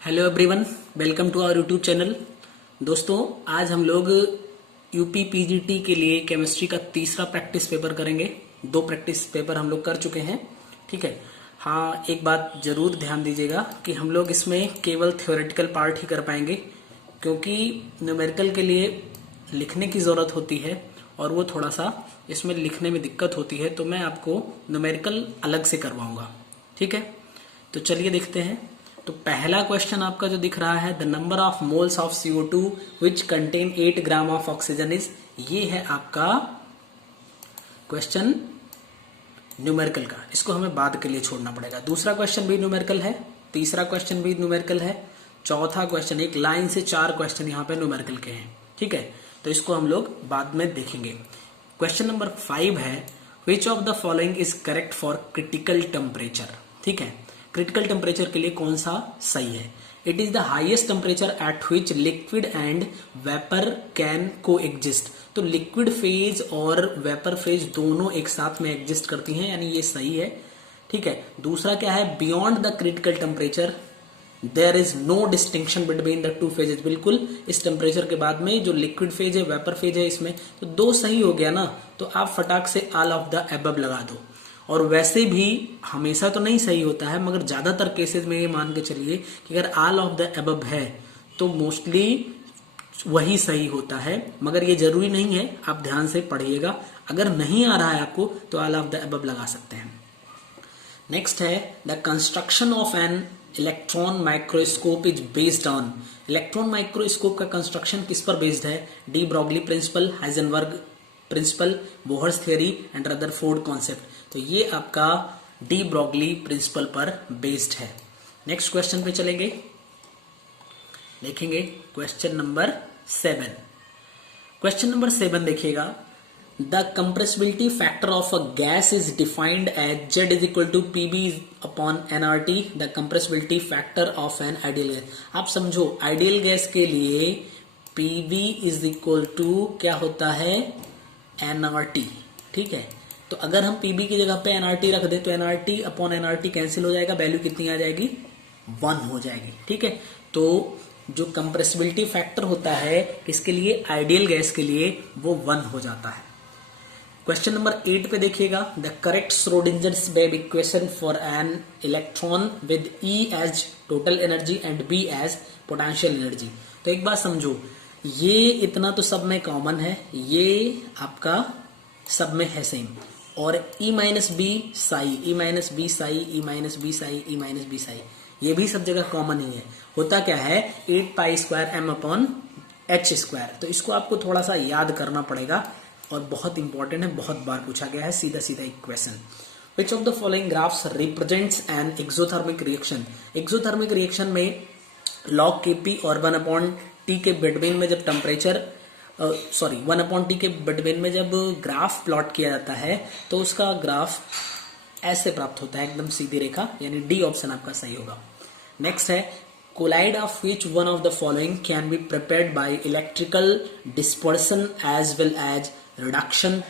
Hello everyone, welcome to our YouTube channel. दोस्तों, आज हम लोग यूपी पीजीटी के लिए केमिस्ट्री का तीसरा प्रैक्टिस पेपर करेंगे। 2 प्रैक्टिस पेपर हम लोग कर चुके हैं, ठीक है। हाँ, एक बात जरूर ध्यान दीजिएगा कि हम लोग इसमें केवल थ्योरेटिकल पार्ट ही कर पाएंगे, क्योंकि न्यूमेरिकल के लिए लिखने की जरूरत होती है और वो थोड़ा सा इसमें लिखने में दिक्कत होती है, तो मैं आपको न्यूमेरिकल अलग से करवाऊंगा, ठीक है। तो चलिए देखते हैं। तो पहला क्वेश्चन आपका जो दिख रहा है, the number of moles of CO2 which contain 8 gram of oxygen is, ये है आपका क्वेश्चन न्यूमेरिकल का। इसको हमें बाद के लिए छोड़ना पड़ेगा। दूसरा क्वेश्चन भी न्यूमेरिकल है, तीसरा क्वेश्चन भी न्यूमेरिकल है, चौथा क्वेश्चन, एक लाइन से 4 क्वेश्चन यहाँ पे न्यूमेरिकल के हैं, ठीक है। तो इसको हम लोग बाद में देखेंगे। क्वेश्चन नंबर 5 है, which of the following is correct for critical temperature, ठीक है। क्रिटिकल टेम्परेचर के लिए कौन सा सही है? It is the highest temperature at which liquid and vapour can को एग्जिस्ट। तो लिक्विड फेज और वेपर फेज दोनों एक साथ में एग्जिस्ट करती हैं, यानी ये सही है, ठीक है। दूसरा क्या है, beyond the critical temperature there is no distinction between the 2 phases. बिल्कुल, इस टेम्परेचर के बाद में जो लिक्विड फेज है, वेपर फेज है, इसमें तो 2 सही हो गया ना, तो आप फटाक से ऑल ऑफ द एबव लगा दो। और वैसे भी हमेशा तो नहीं सही होता है, मगर ज्यादातर केसेस में ये मान के चलिए कि अगर ऑल ऑफ द अबव है तो मोस्टली वही सही होता है, मगर ये जरूरी नहीं है, आप ध्यान से पढ़िएगा। अगर नहीं आ रहा है आपको तो ऑल ऑफ द अबव लगा सकते हैं। नेक्स्ट है, the construction of an electron microscope is based on. Electron microscope का कंस्ट्रक्शन किस पर बेस्ड है? De Broglie principle, Heisenberg principle, Bohr's theory and Rutherford concept. तो ये आपका डी ब्रॉगली प्रिंसिपल पर बेस्ड है। नेक्स्ट क्वेश्चन पे चलेंगे, देखेंगे क्वेश्चन नंबर 7। क्वेश्चन नंबर 7 देखिएगा, the compressibility factor of a gas is defined as Z is equal to PB upon nRT, the compressibility factor of an ideal gas. आप समझो, ideal gas के लिए PB is equal to क्या होता है? nRT, ठीक है। तो अगर हम PB की जगह पे nRT रख दे तो nRT अपॉन nRT कैंसिल हो जाएगा, वैल्यू कितनी आ जाएगी? 1 हो जाएगी, ठीक है। तो जो कंप्रेसिबिलिटी फैक्टर होता है किसके लिए? आइडियल गैस के लिए, वो 1 हो जाता है। क्वेश्चन नंबर 8 पे देखिएगा, the correct Schrodinger's wave equation for an electron with E as total energy and B as potential energy. तो एक बात समझो, ये इतना तो सब में कॉमन है, ये आपका सब में है सेम, और E minus B psi, E minus B psi, E minus B psi, E minus B psi, ये भी सब जगह कॉमन ही है। होता क्या है, 8 pi square m upon h square. तो इसको आपको थोड़ा सा याद करना पड़ेगा और बहुत इंपॉर्टेंट है, बहुत बार पूछा गया है, सीधा सीधा एक question. Which of the following graphs represents an exothermic reaction. Exothermic reaction में log Kp और 1 अपॉन टी के बिटवीन में जब टेम्परेचर 1 अपॉन टी के बिटवीन में जब ग्राफ प्लॉट किया जाता है तो उसका ग्राफ ऐसे प्राप्त होता है, एकदम सीधी रेखा, यानी डी ऑप्शन आपका सही होगा। नेक्स्ट है, colloid of which one of the following can be prepared by electrical dispersion as well as reduction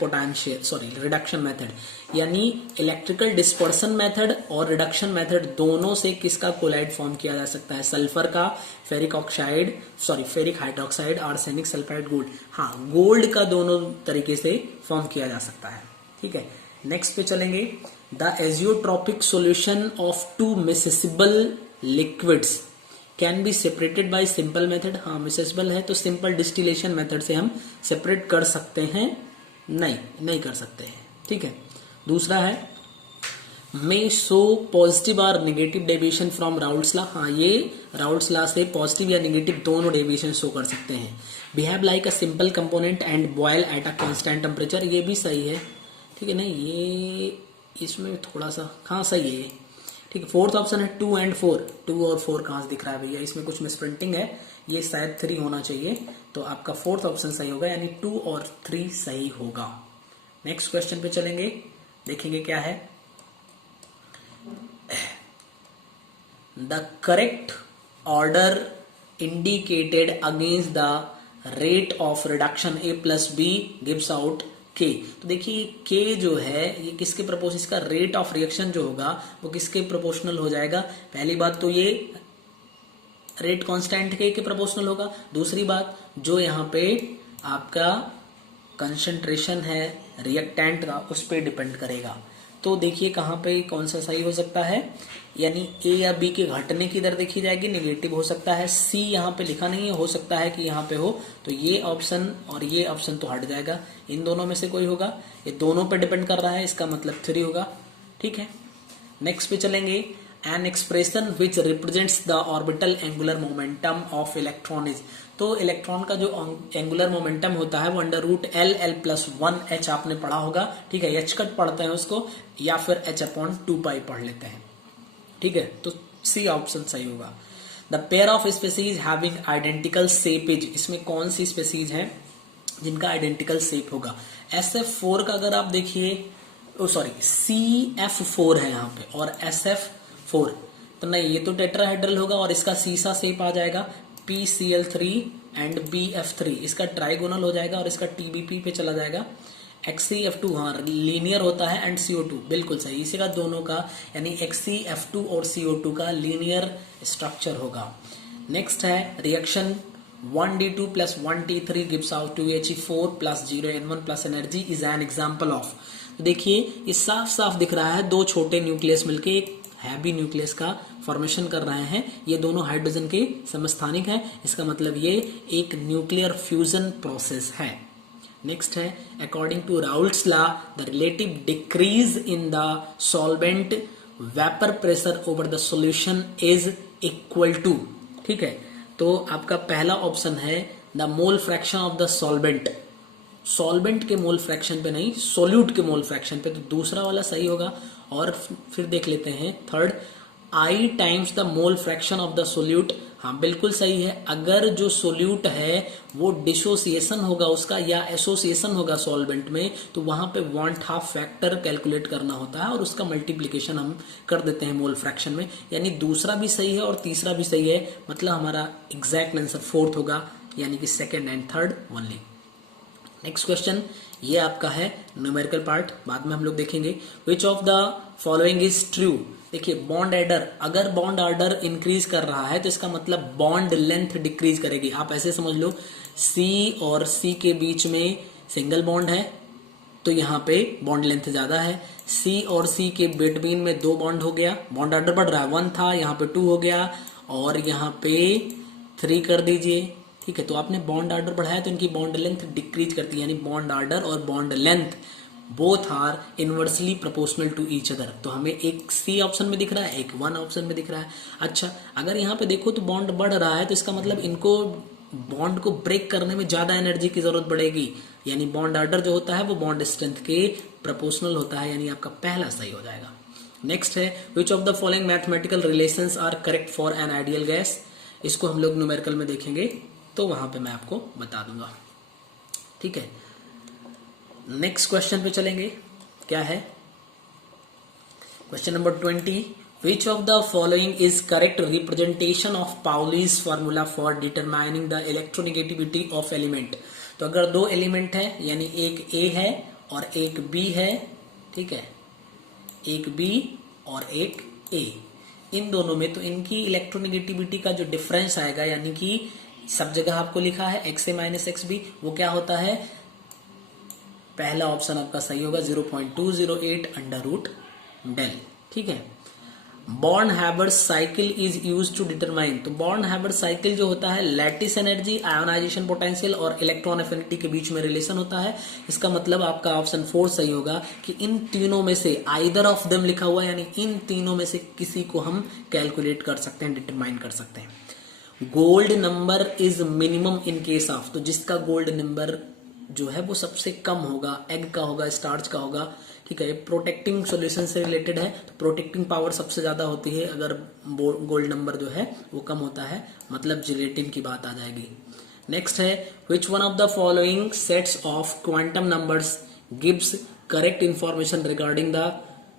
method. यानी इलेक्ट्रिकल डिस्पर्सन मेथड और रिडक्शन मेथड दोनों से किसका कोलाइड फॉर्म किया जा सकता है? सल्फर का, ferric hydroxide, arsenic sulphide, gold. हाँ, गोल्ड का दोनों तरीके से फॉर्म किया जा सकता है, ठीक है। नेक्स्ट पे चलेंगे, the azeotropic solution of 2 miscible liquids can be separated by simple method. हाँ, मिसेसिबल है तो सिंपल डिस्टिलेशन मेथड से हम सेपरेट कर सकते हैं? नहीं कर सकते हैं, ठीक है। दूसरा है, मे शो पॉजिटिव और negative deviation from Raoult's law. हाँ, ये राउल्ट्स लॉ से पॉजिटिव या नेगेटिव दोनों डेविएशन शो कर सकते हैं। Behave like a simple component and boil at a constant temperature, ये भी सही है, ठीक है ना। ये इसमें थोड़ा सा, हाँ सही है, ठीक है। 4th ऑप्शन है 2 and 4। 2 और 4 कहां से दिख रहा है भैया? इसमें कुछ मिसप्रिंटिंग है, ये शायद 3 होना चाहिए, तो आपका 4th ऑप्शन सही होगा, यानी 2 और 3 सही होगा। नेक्स्ट क्वेश्चन पे चलेंगे, देखेंगे क्या है। The correct order indicated against the rate of reduction A plus B gives out K। तो देखिए K जो है ये किसके प्रोपोर्शनल, इसका रेट ऑफ रिएक्शन जो होगा वो किसके प्रोपोर्शनल हो जाएगा? पहली बात तो ये रेट कांस्टेंट के प्रोपोर्शनल होगा। दूसरी बात, जो यहाँ पे आपका कंसंट्रेशन है रिएक्टेंट का उस पर डिपेंड करेगा। तो देखिए कहाँ पे कौन सा सही हो सकता है, यानी ए या बी के घटने की दर देखी जाएगी, नेगेटिव हो सकता है। सी यहाँ पे लिखा नहीं है, हो सकता है कि यहाँ पे हो, तो ये ऑप्शन और ये ऑप्शन तो हट जाएगा, इन दोनों में से कोई होगा। ये दोनों पे डिपेंड कर रहा है, इसका मतलब 3 होगा। ठीक है, नेक्स्ट पे चलेंगे। An expression which represents the orbital angular momentum of electron is, तो इलेक्ट्रॉन का जो एंगुलर मोमेंटम होता है वो under root L L plus 1 h आपने पढ़ा होगा। ठीक है, एच कट पढ़ते हैं उसको, या फिर h/2π पढ़ लेते हैं। ठीक है, तो सी ऑप्शन सही होगा। The pair of species having identical shapes, इसमें कौन सी स्पेसीज है जिनका आइडेंटिकल सेप होगा। SF4 का अगर आप देखिए, सॉरी CF4 है यहाँ पे और SF4, तो नहीं, ये तो टेट्राहेड्रल होगा और इसका सीसा शेप आ जाएगा PCl3 एंड BF3, इसका ट्राइगोनल हो जाएगा और इसका TBP पे चला जाएगा। XCF2 हाँ लीनियर होता है एंड CO2 बिल्कुल सही, इसी का दोनों का यानी XCF2 और CO2 का लीनियर स्ट्रक्चर होगा। नेक्स्ट है reaction 1D2 plus 1T3 gives out 2He4 plus 0N1 plus energy is an example of, तो देखिए ये साफ साफ दिख रहा है, दो छोटे न्यूक्लियस मिलके एक हैवी न्यूक्लियस का फॉर्मेशन कर रहे हैं। ये दोनों हाइड्रोजन के समस्थानिक हैं, इसका मतलब ये एक न्यूक्लियर फ्यूजन प्रोसेस है। नेक्स्ट है according to Raoult's law the relative decrease in the solvent vapour pressure over the solution is equal to. ठीक है, तो आपका पहला ऑप्शन है the mole fraction of the solvent, solvent के मोल फ्रैक्शन पे नहीं, सोल्यूट के मोल फ्रैक्शन पे, तो दूसरा वाला सही होगा। और फिर देख लेते हैं third, I times the mole fraction of the solute, हाँ बिल्कुल सही है। अगर जो सोल्यूट है वो डिसोसिएशन होगा उसका या एसोसिएशन होगा सॉल्वेंट में, तो वहां पे 1/2 फैक्टर कैलकुलेट करना होता है और उसका मल्टीप्लीकेशन हम कर देते हैं मोल फ्रैक्शन में, यानी दूसरा भी सही है और तीसरा भी सही है, मतलब हमारा एग्जैक्ट आंसर फोर्थ होगा, यानी कि second and third only. Next question, ये आपका है न्यूमेरिकल पार्ट, बाद में हम लोग देखेंगे। विच of the following is true, देखिए बॉन्ड एडर, अगर बॉन्ड ऑर्डर इंक्रीज कर रहा है तो इसका मतलब बॉन्ड लेंथ डिक्रीज करेगी। आप ऐसे समझ लो C और C के बीच में सिंगल बॉन्ड है तो यहाँ पे बॉन्ड लेंथ ज्यादा है। C और C के बिटवीन में 2 बॉन्ड हो गया, बॉन्ड ऑर्डर बढ़ रहा है, 1 था यहाँ पे 2 हो गया और यहाँ पे 3 कर दीजिए। ठीक है, तो आपने बॉन्ड ऑर्डर बढ़ाया तो इनकी बॉन्ड लेंथ डिक्रीज करती है, यानी बॉन्ड ऑर्डर और bond length both are inversely proportional to each other. तो हमें एक C ऑप्शन में दिख रहा है, एक 1 ऑप्शन में दिख रहा है। अच्छा, अगर यहाँ पे देखो तो बॉन्ड बढ़ रहा है तो इसका मतलब इनको बॉन्ड को ब्रेक करने में ज्यादा एनर्जी की जरूरत पड़ेगी, यानी बॉन्ड ऑर्डर जो होता है वो बॉन्ड स्ट्रेंथ के प्रोपोर्शनल होता है, यानी आपका पहला सही हो जाएगा। नेक्स्ट है which of the following mathematical relations are correct for an ideal gas, इसको हम लोग न्यूमेरिकल में देखेंगे तो वहां पे मैं आपको बता दूंगा। ठीक है, नेक्स्ट क्वेश्चन पे चलेंगे। क्या है question number 20, which of the following is correct representation of Pauli's formula for determining the electronegativity of element. तो अगर 2 एलिमेंट है यानी एक A है और एक B है, ठीक है, एक B और एक A, इन दोनों में तो इनकी इलेक्ट्रोनेगेटिविटी का जो डिफरेंस आएगा, यानी कि सब जगह आपको लिखा है XA माइनस XB, वो क्या होता है, पहला ऑप्शन आपका सही होगा 0.208 अंडर रूट डेल। ठीक है, Born Haber cycle is use to determine, तो बॉर्न हैबर्ट साइकिल जो होता है लैटिस एनर्जी, आयोनाइजेशन पोटेंशियल और इलेक्ट्रॉन एफिनिटी के बीच में रिलेशन होता है। इसका मतलब आपका ऑप्शन 4 सही होगा कि इन तीनों में से आइदर ऑफ देम लिखा हुआ है, यानी इन तीनों में से किसी को हम कैलकुलेट कर सकते हैं, डिटरमाइन कर सकते हैं। Gold number is minimum in case of, तो जिसका गोल्ड नंबर जो है वो सबसे कम होगा, एग का होगा, स्टार्च का होगा। ठीक है, प्रोटेक्टिंग सॉल्यूशन से रिलेटेड है, तो प्रोटेक्टिंग पावर सबसे ज्यादा होती है अगर गोल्ड नंबर जो है वो कम होता है, मतलब जिलेटिन की बात आ जाएगी। नेक्स्ट है which one of the following sets of quantum numbers gives correct information regarding the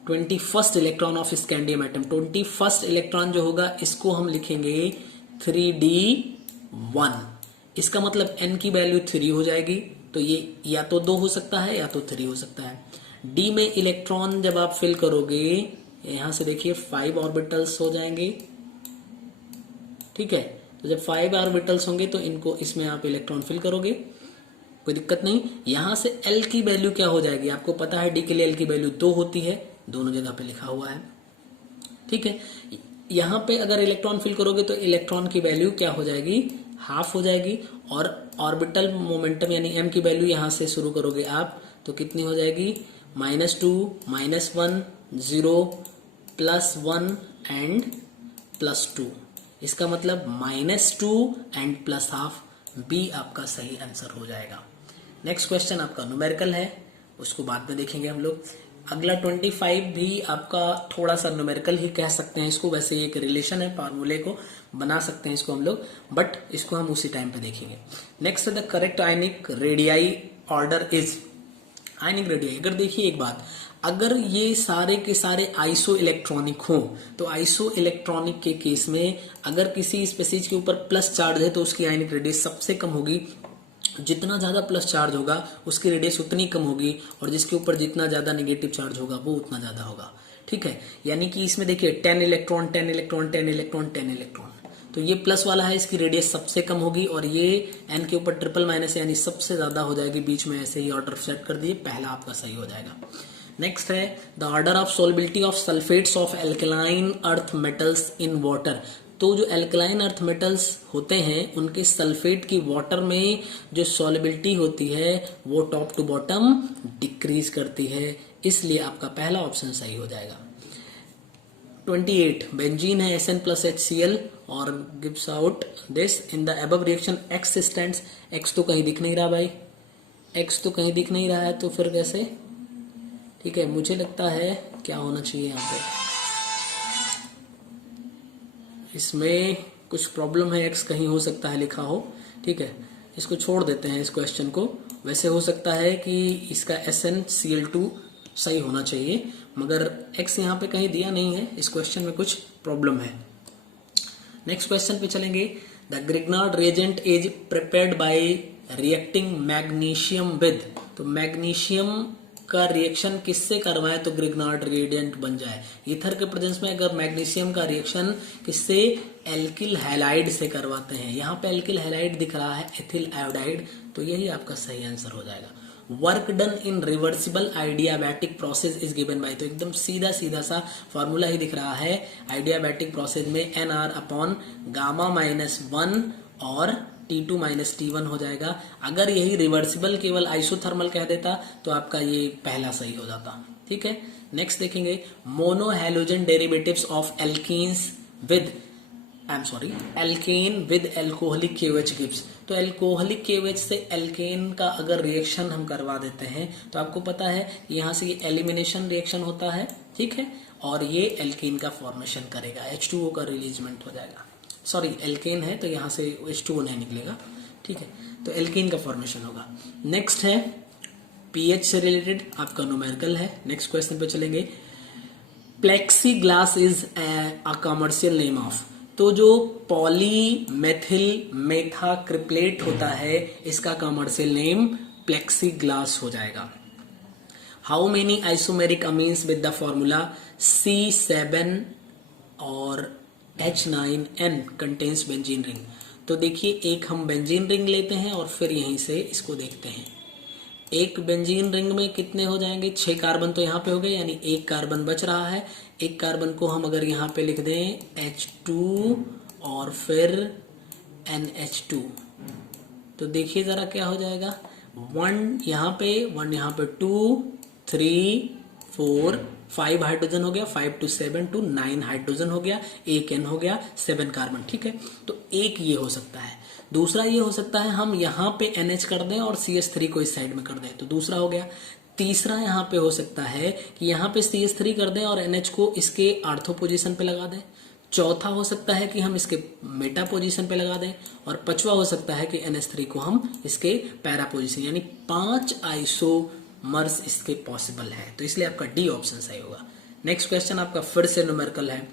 21st electron of scandium atom. 21st electron जो होगा इसको हम लिखेंगे 3D1, इसका मतलब n की वैल्यू 3 हो जाएगी, तो ये या तो 2 हो सकता है या तो 3 हो सकता है। D में इलेक्ट्रॉन जब आप फिल करोगे यहां से देखिए 5 ऑर्बिटल्स हो जाएंगे। ठीक है, तो जब 5 ऑर्बिटल्स होंगे तो इनको इसमें आप इलेक्ट्रॉन फिल करोगे, कोई दिक्कत नहीं। यहां से L की वैल्यू क्या हो जाएगी, आपको पता है D के लिए L की वैल्यू 2 होती है, दोनों जगह पे लिखा हुआ है, ठीक है। यहां पे अगर इलेक्ट्रॉन फिल करोगे तो इलेक्ट्रॉन की वैल्यू क्या हो जाएगी, हाफ हो जाएगी। और ऑर्बिटल मोमेंटम यानी m की वैल्यू यहां से शुरू करोगे आप तो कितनी हो जाएगी, -2, -1, 0, +1 एंड +2। इसका मतलब -2 एंड +हाफ, बी आपका सही आंसर हो जाएगा। नेक्स्ट क्वेश्चन आपका न्यूमेरिकल है, उसको बाद में देखेंगे हम लोग। अगला 25 भी आपका थोड़ा सा न्यूमेरिकल ही कह सकते हैं इसको, वैसे एक रिलेशन है, फार्मूले को बना सकते हैं इसको हम लोग, बट इसको हम उसी टाइम पे देखेंगे। Next the correct ionic radii order is, ionic radii. अगर देखिए एक बात, अगर ये सारे के सारे आइसो इलेक्ट्रॉनिक हो तो आइसो इलेक्ट्रॉनिक के केस में अगर किसी स्पीशीज के ऊपर प्लस चार्ज है तो उसकी आयनिक रेडियस सबसे कम होगी। जितना ज्यादा प्लस चार्ज होगा उसकी रेडियस उतनी कम होगी, और जिसके ऊपर जितना ज्यादा नेगेटिव चार्ज होगा वो उतना ज्यादा होगा, ठीक है। यानी कि इसमें देखिए 10 इलेक्ट्रॉन 10 इलेक्ट्रॉन 10 इलेक्ट्रॉन 10 इलेक्ट्रॉन, तो ये प्लस वाला है, इसकी रेडियस सबसे कम होगी, और ये n के ऊपर ट्रिपल माइनस यानी सबसे ज्यादा हो जाएगी। बीच में ऐसे ही ऑर्डर सेट कर दिए, पहला आपका सही हो जाएगा। नेक्स्ट है the order of solubility of sulphates of alkaline earth metals in water. तो जो एल्कलाइन अर्थ मेटल्स होते हैं उनके सल्फेट की वाटर में जो सॉलिबिलिटी होती है वो टॉप टू बॉटम डिक्रीज करती है, इसलिए आपका पहला ऑप्शन सही हो जाएगा। 28 बेंजीन है SN+HCl और gives out this in the above reaction X stands. X तो कहीं दिख नहीं रहा भाई, X तो कहीं दिख नहीं रहा है, तो फिर कैसे, ठीक है। मुझे लगता है क्या होना चाहिए यहाँ पे, इसमें कुछ प्रॉब्लम है, X कहीं हो सकता है लिखा हो, ठीक है। इसको छोड़ देते हैं इस क्वेश्चन को। वैसे हो सकता है कि इसका SnCl2 सही होना चाहिए, मगर X यहाँ पे कहीं दिया नहीं है, इस क्वेश्चन में कुछ प्रॉब्लम है। नेक्स्ट क्वेश्चन पे चलेंगे। The Grignard reagent is prepared by reacting magnesium with. तो मैग्नीशियम का रिएक्शन किससे करवाए तो ग्रिग्नार्ड रिएजेंट बन जाए। ईथर के प्रेजेंस में अगर मैग्नीशियम का रिएक्शन किससे, एल्किल हैलाइड से करवाते हैं। यहाँ पे एल्किल हैलाइड दिख रहा है, एथिल आयोडाइड, तो यही आपका सही आंसर हो जाएगा। Work done in reversible adiabatic process is given by. तो एकदम सीधा सीधा सा फॉर्मूला ही दिख रहा है। आइडियाबैटिक प्रोसेस में nR/γ-1 और T2 - T1 हो जाएगा। अगर यही रिवर्सिबल केवल आइसोथर्मल कह देता तो आपका ये पहला सही हो जाता, ठीक है। नेक्स्ट देखेंगे mono halogen derivatives of alkenes with alkane with alcoholic KOH gives. तो एल्कोहलिक KOH से एल्केन का अगर रिएक्शन हम करवा देते हैं तो आपको पता है यहाँ से ये एलिमिनेशन रिएक्शन होता है, ठीक है, और ये एल्केन का फॉर्मेशन करेगा, H2O का रिलीजमेंट हो जाएगा। सॉरी एल्केन है तो यहाँ से H2O नहीं निकलेगा, ठीक है, तो एल्केन का फॉर्मेशन होगा। नेक्स्ट है pH से रिलेटेड आपका न्यूमेरिकल है। नेक्स्ट क्वेश्चन पे चलेंगे। Plexi glass is a commercial name of. तो जो पॉलीमेथिल मेथाक्रिप्लेट होता है इसका कमर्शियल नेम प्लेक्सी ग्लास हो जाएगा। How many isomeric amines with the formula C7 और H9N कंटेन्स बेंजीन रिंग। तो देखिए एक हम बेंजीन रिंग लेते हैं और फिर यहीं से इसको देखते हैं। एक बेंजीन रिंग में कितने हो जाएंगे, 6 कार्बन तो यहाँ पे हो गए, यानी एक कार्बन बच रहा है। एक कार्बन को हम अगर यहाँ पे लिख दें H2 और फिर NH2, तो देखिए जरा क्या हो जाएगा, 1 यहाँ पे 1 यहाँ पे 2 3 4 5 हाइड्रोजन हो गया, 5 to 7 to 9 हाइड्रोजन हो गया, एक N हो गया, 7 कार्बन, ठीक है। तो एक ये हो सकता है। दूसरा ये हो सकता है हम यहाँ पे NH कर दें और CH3 को इस साइड में कर दें, तो दूसरा हो गया। तीसरा यहाँ पे हो सकता है कि यहाँ पे CH3 कर दें और NH को इसके आर्थो पोजीशन पे लगा दें। चौथा हो सकता है कि हम इसके मेटा पोजीशन पे लगा दें, और पांचवा हो सकता है कि NH3 को हम इसके पैरा पोजीशन, यानी 5 आइसोमर्स इसके पॉसिबल है, तो इसलिए आपका डी ऑप्शन सही होगा। नेक्स्ट क्वेश्चन आपका फिर से न्यूमेरिकल है।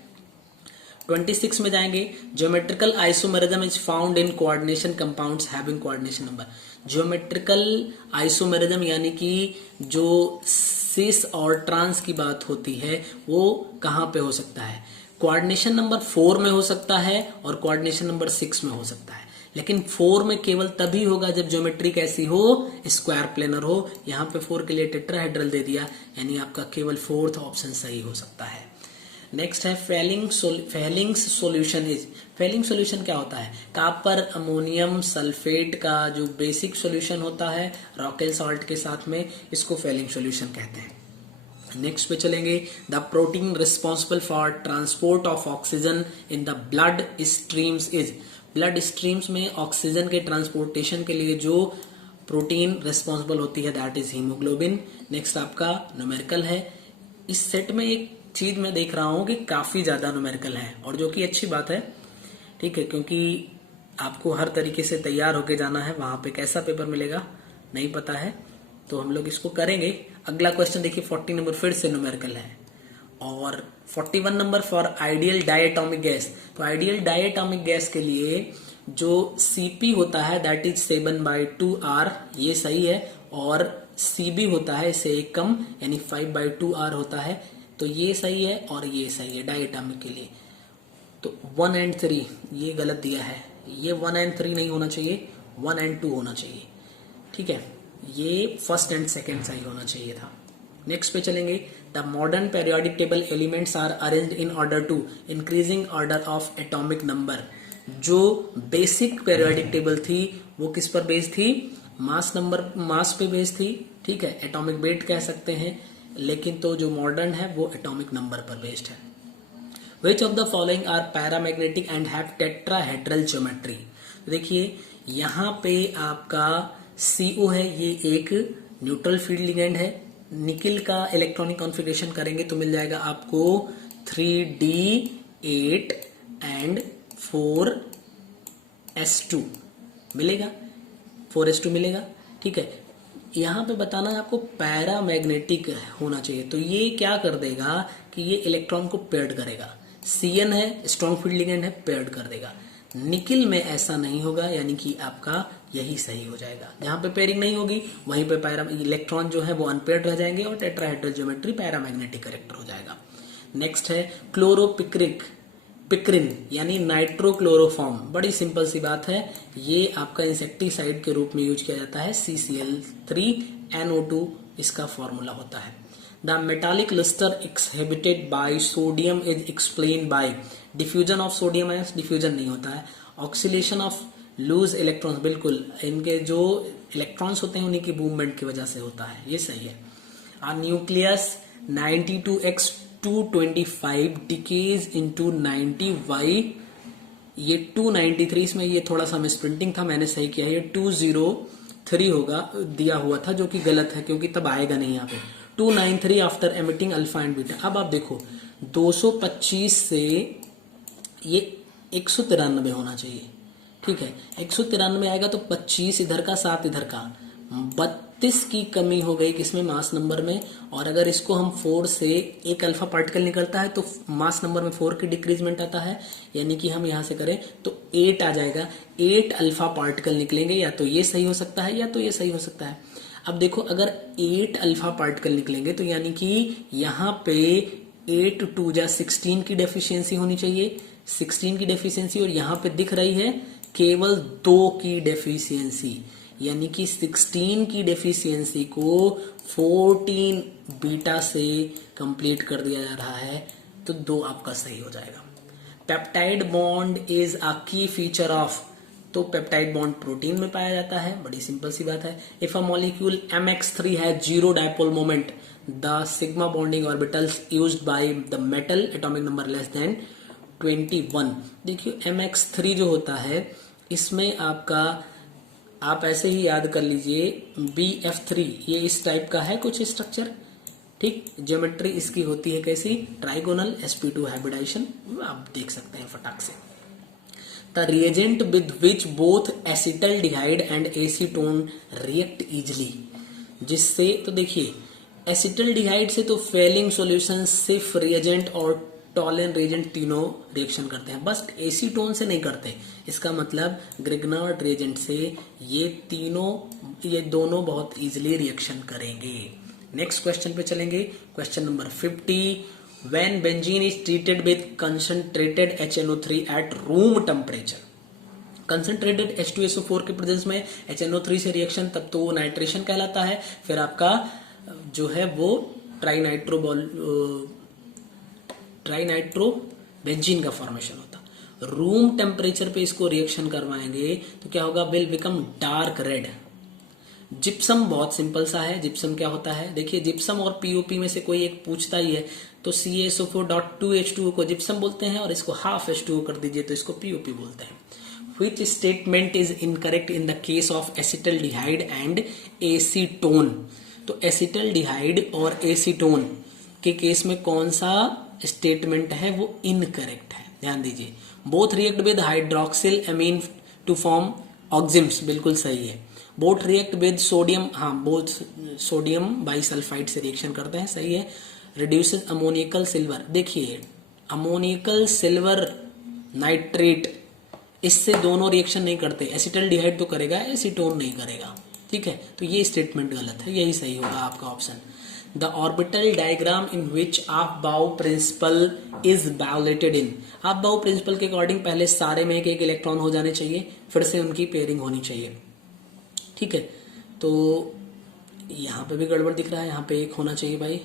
26 में जाएंगे। Geometrical isomerism is found in coordination compounds having coordination number. Geometrical isomerism यानी कि जो सिस और ट्रांस की बात होती है वो कहाँ पे हो सकता है, कोऑर्डिनेशन नंबर 4 में हो सकता है और कोऑर्डिनेशन नंबर 6 में हो सकता है, लेकिन 4 में केवल तभी होगा जब ज्योमेट्री कैसी हो, स्क्वायर प्लेनर हो। यहाँ पे 4 के लिए टेट्राहेड्रल दे दिया, यानी आपका केवल 4th ऑप्शन सही हो सकता है। नेक्स्ट है Fehling's solution is. Fehling solution क्या होता है? कॉपर अमोनियम सल्फेट का जो बेसिक सॉल्यूशन होता है रॉकेल सॉल्ट के साथ में, इसको फेलिंग सॉल्यूशन कहते हैं। नेक्स्ट पे चलेंगे, the protein responsible for transport of oxygen in the blood streams is. Blood streams में ऑक्सीजन के ट्रांसपोर्टेशन के लिए जो प्रोटीन रिस्पॉन्सिबल होती है दैट इज हीमोग्लोबिन। नेक्स्ट आपका न्यूमेरिकल है। इस सेट में एक चीज मैं देख रहा हूं कि काफी ज्यादा न्यूमेरिकल है, और जो कि अच्छी बात है, ठीक है, क्योंकि आपको हर तरीके से तैयार होके जाना है। वहां पे कैसा पेपर मिलेगा नहीं पता है, तो हम लोग इसको करेंगे। अगला क्वेश्चन देखिए, 40 नंबर फिर से न्यूमेरिकल है, और 41 number for ideal diatomic gas. तो आइडियल डायटोमिक गैस के लिए जो Cp होता है दैट इज 7/2R, ये सही है, और Cb होता है इससे एक कम, यानी 5/2R होता है, तो ये सही है और ये सही है डायटोमिक के लिए। तो 1 and 3 ये गलत दिया है, ये 1 and 3 नहीं होना चाहिए, 1 and 2 होना चाहिए, ठीक है, ये फर्स्ट एंड सेकेंड सही होना चाहिए था। नेक्स्ट पे चलेंगे, the modern periodic table elements are arranged in order to increasing order of atomic number. जो बेसिक पेरियोडिक टेबल थी वो किस पर बेस्ड थी? मास पे बेस्ड थी, ठीक है, एटॉमिक वेट कह सकते हैं, लेकिन तो जो मॉडर्न है वो एटॉमिक नंबर पर बेस्ड है। Which of the following are paramagnetic and have tetrahedral geometry. देखिए यहाँ पे आपका CO है, ये एक न्यूट्रल फील्ड लिगेंड है। निकिल का इलेक्ट्रॉनिक कॉन्फ़िगरेशन करेंगे तो मिल जाएगा आपको 3D8 एंड 4s2 मिलेगा, 4s2 मिलेगा, ठीक है। यहाँ पे बताना है आपको पैरामैग्नेटिक होना चाहिए, तो ये क्या कर देगा कि ये इलेक्ट्रॉन को पेयर्ड करेगा। Cn है, स्ट्रॉन्ग फील्ड लिगेंड है, पेयर्ड कर देगा। निकिल में ऐसा नहीं होगा, यानी कि आपका यही सही हो जाएगा। जहां पे पेयरिंग नहीं होगी वहीं पे इलेक्ट्रॉन जो है वो अनपेयर्ड रह जाएंगे और टेट्राहेड्रल ज्योमेट्री पैरामैग्नेटिक करेक्टर हो जाएगा। नेक्स्ट है पिक्रिन यानी नाइट्रोक्लोरोफॉर्म। बड़ी सिंपल सी बात है, ये आपका इंसेक्टिसाइड के रूप में यूज किया जाता है। CCl3NO2 इसका फॉर्मूला होता है। The metallic lustre exhibited by sodium is explain by diffusion of sodium ions. Diffusion नहीं होता है, ऑक्सीलेशन ऑफ लूज इलेक्ट्रॉन्स, बिल्कुल इनके जो इलेक्ट्रॉन्स होते हैं उन्हीं की मूवमेंट की वजह से होता है, ये सही है। Nucleus 92x225 decays into 90y, ये 293, इसमें ये थोड़ा सा मिसप्रिंटिंग था, मैंने सही किया, ये 203 होगा, दिया हुआ था, जो कि गलत है क्योंकि तब आएगा नहीं यहाँ पे। 293 after emitting alpha and beta. अब आप देखो 225 से ये 193 होना चाहिए, ठीक है, 193 आएगा तो 25 इधर का, 7 इधर का, 32 की कमी हो गई किसमें? मास नंबर में। और अगर इसको हम 4 से एक अल्फा पार्टिकल निकलता है तो मास नंबर में 4 की डिक्रीजमेंट आता है, यानी कि हम यहां से करें तो 8 आ जाएगा। 8 अल्फा पार्टिकल निकलेंगे, या तो ये सही हो सकता है या तो ये सही हो सकता है। अब देखो अगर 8 अल्फा पार्टिकल निकलेंगे तो यानी कि यहाँ पे 8 2 जा 16 की डेफिशिएंसी होनी चाहिए, 16 की डेफिशिएंसी, और यहाँ पे दिख रही है केवल 2 की डेफिशिएंसी, यानी कि 16 की डेफिशिएंसी को 14 बीटा से कंप्लीट कर दिया जा रहा है, तो 2 आपका सही हो जाएगा। पेप्टाइड बॉन्ड इज अ की फीचर ऑफ, तो पेप्टाइड बॉन्ड प्रोटीन में पाया जाता है, बड़ी सिंपल सी बात है। इफ अ मॉलिक्यूल MX3 है zero dipole moment, the sigma bonding orbitals used by the metal atomic number less than 21। देखिए MX3 जो होता है इसमें आपका, आप ऐसे ही याद कर लीजिए, BF3 ये इस टाइप का है कुछ स्ट्रक्चर, ठीक। ज्योमेट्री इसकी होती है कैसी? ट्राइगोनल, sp2 हाइब्रिडाइजेशन, आप देख सकते हैं फटाक से। The reagent with which both acetaldehyde and acetone react easily, जिससे, तो देखिए एसिटल्डिहाइड से तो फेलिंग सॉल्यूशन सिर्फ रिएजेंट और टॉलेन रिएजेंट तीनों रिएक्शन करते हैं, बस एसीटोन से नहीं करते। इसका मतलब ग्रिग्नार्ड रिएजेंट से ये दोनों बहुत इजीली रिएक्शन करेंगे। नेक्स्ट क्वेश्चन पे चलेंगे, question number 50। When benzene is treated with concentrated HNO3 at room temperature. Concentrated H2SO4 के प्रेजेंस में HNO3 से रिएक्शन, तब तो वो नाइट्रेशन कहलाता है। फिर आपका जो है वो ट्राइनाइट्रो बेंजीन का फॉर्मेशन होता। रूम टेम्परेचर पे इसको रिएक्शन करवाएंगे तो क्या होगा, will become dark red. Gypsum बहुत सिंपल सा है। जिप्सम क्या होता है, देखिए जिप्सम और पीओपी में से कोई एक पूछता ही है, तो CaSO4.2H2O को जिप्सम बोलते हैं और इसको हाफ H2O कर दीजिए तो इसको पीओपी बोलते हैं। Which statement is incorrect in the case of acetaldehyde and acetone? तो एसिटल्डिहाइड और एसीटोन के केस में कौन सा स्टेटमेंट है वो इनकरेक्ट है, ध्यान दीजिए। Both react with hydroxyl amine to form oximes, बिल्कुल सही है। बोथ रिएक्ट विद सोडियम, हाँ बोथ सोडियम बाइसल्फाइड से रिएक्शन करते हैं, सही है। रिड्यूसेस अमोनियकल सिल्वर, देखिए अमोनियकल सिल्वर नाइट्रेट, इससे दोनों रिएक्शन नहीं करते। एसिटल्डिहाइड तो करेगा, एसीटोन नहीं करेगा, ठीक है। तो ये स्टेटमेंट गलत है, यही सही होगा आपका option. The orbital diagram in which Aufbau principle is violated in. Aufbau principle के अकॉर्डिंग पहले सारे में एक इलेक्ट्रॉन हो जाने चाहिए, फिर से उनकी पेयरिंग होनी चाहिए, ठीक है। तो यहाँ पे भी गड़बड़ दिख रहा है, यहाँ पे एक होना चाहिए भाई,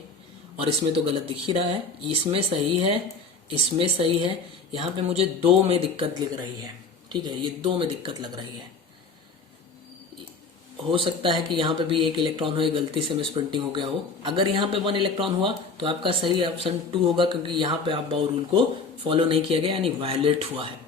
और इसमें तो गलत दिख ही रहा है। इसमें सही है, इसमें सही है, यहाँ पे मुझे 2 में दिक्कत लिख रही है, ठीक है, ये 2 में दिक्कत लग रही है। हो सकता है कि यहाँ पे भी एक इलेक्ट्रॉन हो, गलती से मिसप्रिंटिंग हो गया हो। अगर यहाँ पे 1 इलेक्ट्रॉन हुआ तो आपका सही ऑप्शन 2 होगा, क्योंकि यहाँ पे आप बाउ रूल को फॉलो नहीं किया गया, यानी वायलेट हुआ है।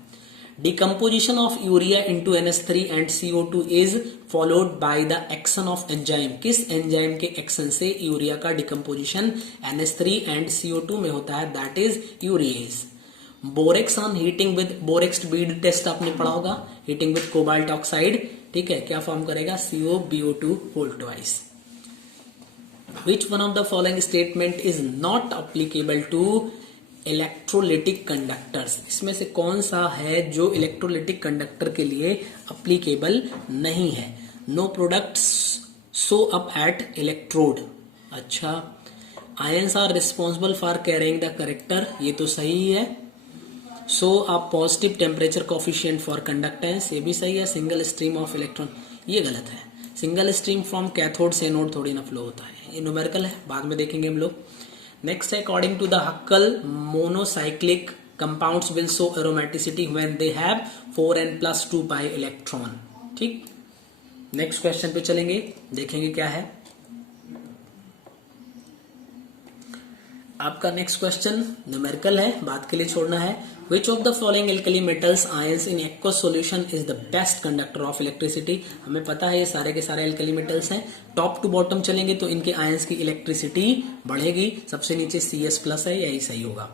Decomposition of urea into NH3 and CO2 is followed by the action of enzyme. किस एंजाइम के एक्शन से यूरिया का डिकम्पोजिशन NH3 एंड CO2 में होता है, that is urease. Borax on heating with borax bead test आपने पढ़ा होगा, हीटिंग विद कोबाल्ट ऑक्साइड, ठीक है, क्या फॉर्म करेगा, CoBO2 whole twice. Which one of the following statement is not applicable to electrolytic conductors. इसमें से कौन सा है जो इलेक्ट्रोलिटिक कंडक्टर के लिए अप्लीकेबल नहीं है। No products show up at electrode, अच्छा। Ions are responsible for carrying the character, ये तो सही है। So a positive temperature coefficient for conductance, ये भी सही है। सिंगल स्ट्रीम ऑफ इलेक्ट्रॉन, ये गलत है। सिंगल स्ट्रीम फ्रॉम कैथोड से एनोड थोड़ी ना फ्लो होता है, ये न्यूमेरिकल है, बाद में देखेंगे हम लोग। नेक्स्ट है, according to the Huckel monocyclic compounds will show aromaticity when they have 4n+2 pi electron, ठीक। नेक्स्ट क्वेश्चन पे चलेंगे, देखेंगे क्या है आपका। नेक्स्ट क्वेश्चन न्यूमेरिकल है, बात के लिए छोड़ना है। Which of the following alkali metals ions in aqueous solution is the best conductor of electricity. हमें पता है ये सारे के सारे एल्कली मेटल्स हैं। टॉप टू बॉटम चलेंगे तो इनके आयंस की इलेक्ट्रिसिटी बढ़ेगी। सबसे नीचे CS+ है, यही सही होगा।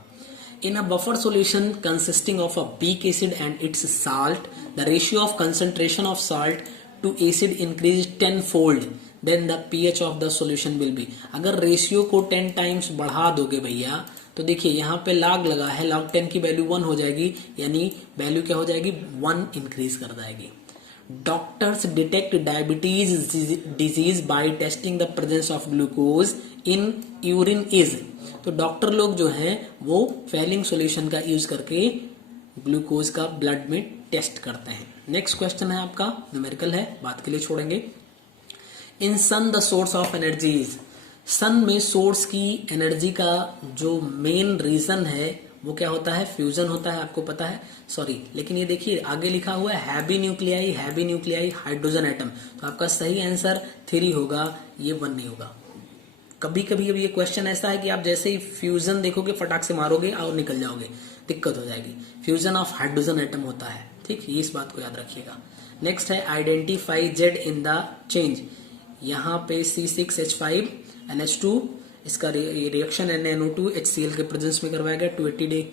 In a buffer solution consisting of a weak acid and its salt, the ratio of concentration of salt to acid increased 10-fold. Then the pH of the solution will be. अगर ratio को 10 times बढ़ा दोगे भैया, तो देखिए यहाँ पे log लगा है, log 10 की वैल्यू 1 हो जाएगी, यानी वैल्यू क्या हो जाएगी, 1 इंक्रीज कर जाएगी। Doctors detect diabetes disease bye testing the presence of glucose in urine is. तो डॉक्टर लोग जो हैं वो फेलिंग सॉल्यूशन का यूज करके ग्लूकोज का ब्लड में टेस्ट करते हैं। नेक्स्ट क्वेश्चन है आपका, न्यूमेरिकल है, बात के लिए छोड़ेंगे। इन सन द सोर्स ऑफ एनर्जीज, सन में सोर्स की एनर्जी का जो मेन रीजन है वो क्या होता है, फ्यूजन होता है, आपको पता है, सॉरी, लेकिन ये देखिए आगे लिखा हुआ है हैवी न्यूक्लियाई हाइड्रोजन एटम, तो आपका सही आंसर 3 होगा, ये 1 नहीं होगा। कभी कभी अब ये क्वेश्चन ऐसा है कि आप जैसे ही फ्यूजन देखोगे फटाक से मारोगे और निकल जाओगे, दिक्कत हो जाएगी। फ्यूजन ऑफ हाइड्रोजन एटम होता है, ठीक, ये इस बात को याद रखिएगा। नेक्स्ट है identify Z in the change. यहाँ पे C6H5NH2 इसका रिएक्शन NaNO2 HCl के प्रेजेंस में करवाया गया, 280 डे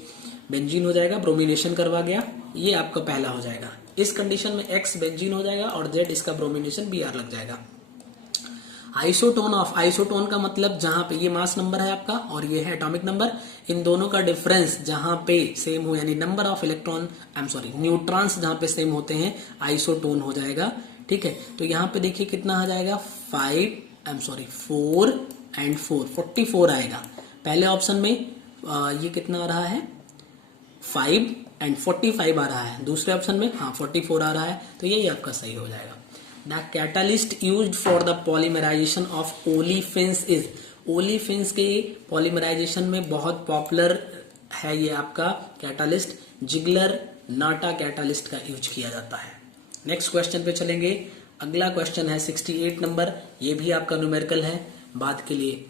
बेंजीन हो जाएगा, ब्रोमिनेशन करवा गया, ये आपका पहला हो जाएगा। इस कंडीशन में X बेंजीन हो जाएगा और Z इसका ब्रोमिनेशन Br लग जाएगा। आइसोटोन ऑफ, आइसोटोन का मतलब जहां पे ये मास नंबर है आपका और ये है एटॉमिक नंबर, इन दोनों का डिफरेंस जहां पे सेम हो, यानी नंबर ऑफ इलेक्ट्रॉन न्यूट्रॉन्स जहां पे सेम होते हैं, आइसोटोन हो जाएगा, ठीक है। तो यहाँ पे देखिए कितना आ जाएगा, 4 and 4 44 आएगा। पहले ऑप्शन में ये कितना आ रहा है 5 एंड 45 आ रहा है, दूसरे ऑप्शन में हाँ 44 आ रहा है, तो यही आपका सही हो जाएगा। The catalyst used for the polymerisation of olefins is, olefins के पॉलीमराइजेशन में बहुत पॉपुलर है ये आपका कैटालिस्ट, जिगलर नाटा कैटालिस्ट का यूज किया जाता है। नेक्स्ट क्वेश्चन पे चलेंगे। अगला क्वेश्चन है 68 नंबर, ये भी आपका न्यूमेरिकल है बाद के लिए।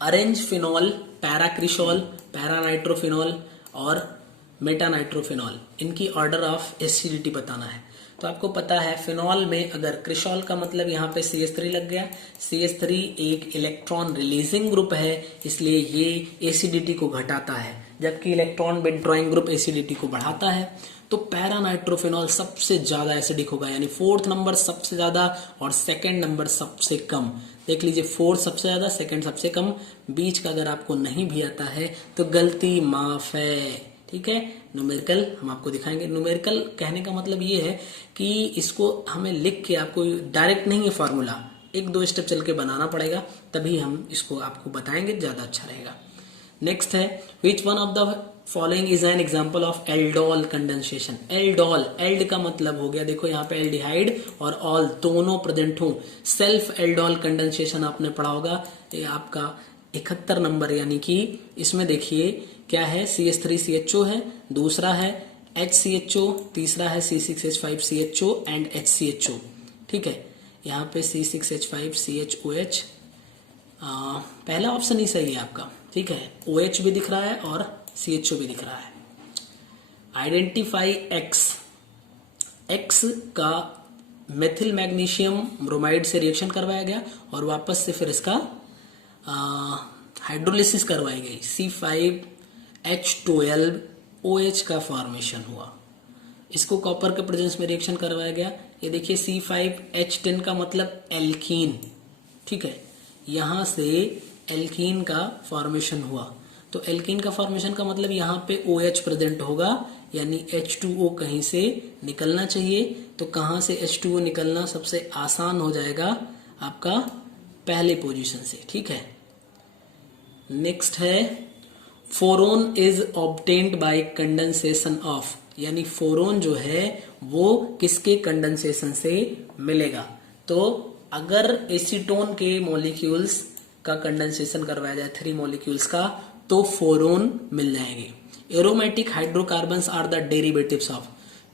अरेंज फिनॉल, पैराक्रिशॉल, पैरानाइट्रोफिनॉल और मेटानाइट्रोफिनॉल, इनकी ऑर्डर ऑफ एसिडिटी बताना है। तो आपको पता है फिनॉल में अगर क्रिशॉल का मतलब यहाँ पे CH3 लग गया, CH3 एक इलेक्ट्रॉन रिलीजिंग ग्रुप है, इसलिए ये एसिडिटी को घटाता है, जबकि इलेक्ट्रॉन विथड्रॉइंग ग्रुप एसिडिटी को बढ़ाता है। तो पैरानाइट्रोफिनॉल सबसे ज्यादा एसिडिक होगा, यानी 4th नंबर सबसे ज्यादा और 2nd नंबर सबसे कम। देख लीजिए 4th सबसे ज्यादा, 2nd सबसे कम, बीच का अगर आपको नहीं भी आता है तो गलती माफ है, ठीक है। न्यूमेरिकल हम आपको दिखाएंगे। न्यूमेरिकल कहने का मतलब ये है कि इसको हमें लिख के, आपको डायरेक्ट नहीं है फॉर्मूला, 1-2 स्टेप चल के बनाना पड़ेगा, तभी हम इसको आपको बताएंगे, ज्यादा अच्छा रहेगा। नेक्स्ट है which one of the following is an example of aldol condensation. Aldol, ald का मतलब हो गया, देखो यहाँ पे एल्डिहाइड और ऑल दोनों प्रेजेंट हो। सेल्फ एल्डोल कंडेंसेशन आपने पढ़ा होगा, ये आपका 71 नंबर, यानी कि इसमें देखिए क्या है, CH3CHO है, दूसरा है HCHO, तीसरा है C6H5CHO एंड HCHO, ठीक है। यहाँ पे C6H5CHOH, पहला ऑप्शन ही सही है आपका, ठीक है। OH भी दिख रहा है और CHO भी दिख रहा है। आइडेंटिफाई X का मेथिल मैग्नीशियम ब्रोमाइड से रिएक्शन करवाया गया और वापस से फिर इसका हाइड्रोलिसिस करवाई गई, C5H12OH का फॉर्मेशन हुआ, इसको कॉपर के प्रेजेंस में रिएक्शन करवाया गया। ये देखिए C5H10 का मतलब एल्कीन, ठीक है, यहां से एल्कीन का फॉर्मेशन हुआ, तो एल्कीन का फॉर्मेशन का मतलब यहाँ पे OH प्रेजेंट होगा, यानी H2O कहीं से निकलना चाहिए। तो कहां से H2O निकलना सबसे आसान हो जाएगा, आपका पहले पोजीशन से, ठीक है। नेक्स्ट है phorone is obtained by condensation of, यानी फोरोन जो है वो किसके कंडेंसेशन से मिलेगा। तो अगर एसीटोन के मॉलिक्यूल्स का कंडेंसेशन करवाया जाए 3 मॉलिक्यूल्स का, तो फोरोन मिल जाएंगे। Aromatic hydrocarbons are the derivatives of,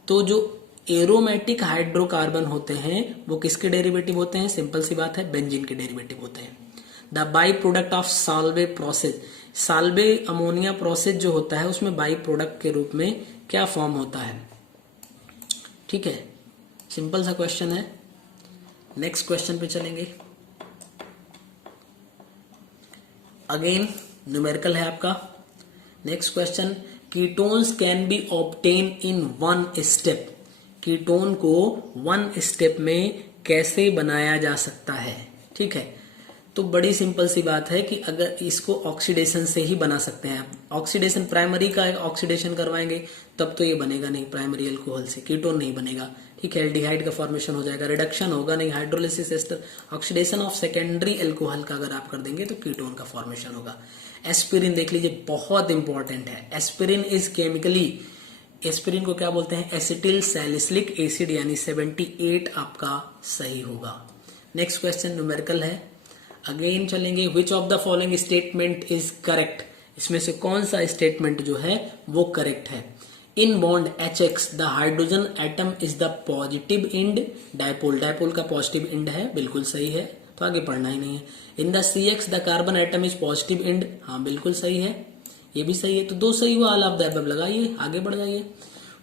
तो जो एरोमेटिक हाइड्रोकार्बन होते हैं वो किसके डेरिवेटिव होते हैं, सिंपल सी बात है, बेंजीन के डेरिवेटिव होते हैं। The by product of Solvay process, Salve ammonia process जो होता है उसमें बाई प्रोडक्ट के रूप में क्या फॉर्म होता है, ठीक है, सिंपल सा क्वेश्चन है। नेक्स्ट क्वेश्चन पे चलेंगे। अगेन न्यूमेरिकल है आपका। Next question, ketones can be obtain in 1 step, ketone को 1 स्टेप में कैसे बनाया जा सकता है, ठीक है। तो बड़ी सिंपल सी बात है कि अगर इसको ऑक्सीडेशन से ही बना सकते हैं, ऑक्सीडेशन प्राइमरी का ऑक्सीडेशन करवाएंगे तब तो ये बनेगा नहीं, प्राइमरी अल्कोहल से कीटोन नहीं बनेगा, ठीक है। एल्डिहाइड का फॉर्मेशन हो जाएगा, रिडक्शन होगा नहीं, hydrolysis ester, oxidation of secondary alcohol का अगर आप कर देंगे तो कीटोन का फॉर्मेशन होगा। एस्पिरिन देख लीजिए, बहुत इंपॉर्टेंट है। एस्पिरिन इज केमिकली, एस्पिरिन को क्या बोलते हैं, एसिटिल सैलिसिलिक एसिड, यानी 78 आपका सही होगा। नेक्स्ट क्वेश्चन न्यूमेरिकल है। अगेन चलेंगे, विच of the following statement is correct, इसमें से कौन सा स्टेटमेंट जो है वो करेक्ट है। In bond HX the hydrogen atom is the positive end dipole, dipole का पॉजिटिव इंड है, बिल्कुल सही है, तो आगे पढ़ना ही नहीं है। In the CX the carbon atom is positive end, हाँ बिल्कुल सही है, ये भी सही है, तो 2 सही हुआ, ऑल ऑफ द अबव लगाइए, आगे बढ़ जाइए।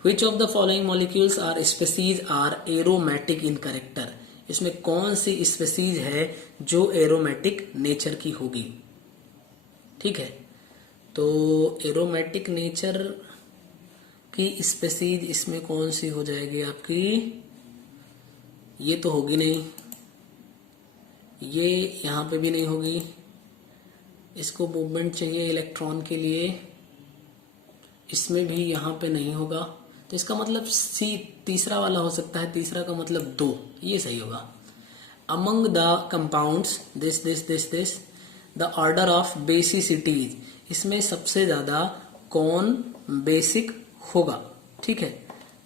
Which of the following molecules or species are aromatic in character, इसमें कौन सी स्पेसीज है जो एरोमेटिक नेचर की होगी, ठीक है। तो एरोमेटिक नेचर की स्पेसीज इसमें कौन सी हो जाएगी आपकी, ये तो होगी नहीं, ये यहां पे भी नहीं होगी, इसको मूवमेंट चाहिए इलेक्ट्रॉन के लिए, इसमें भी यहां पे नहीं होगा, तो इसका मतलब C तीसरा वाला हो सकता है, तीसरा का मतलब 2, ये सही होगा। Among the compounds this the order of basicities, इसमें सबसे ज्यादा कौन बेसिक होगा, ठीक है।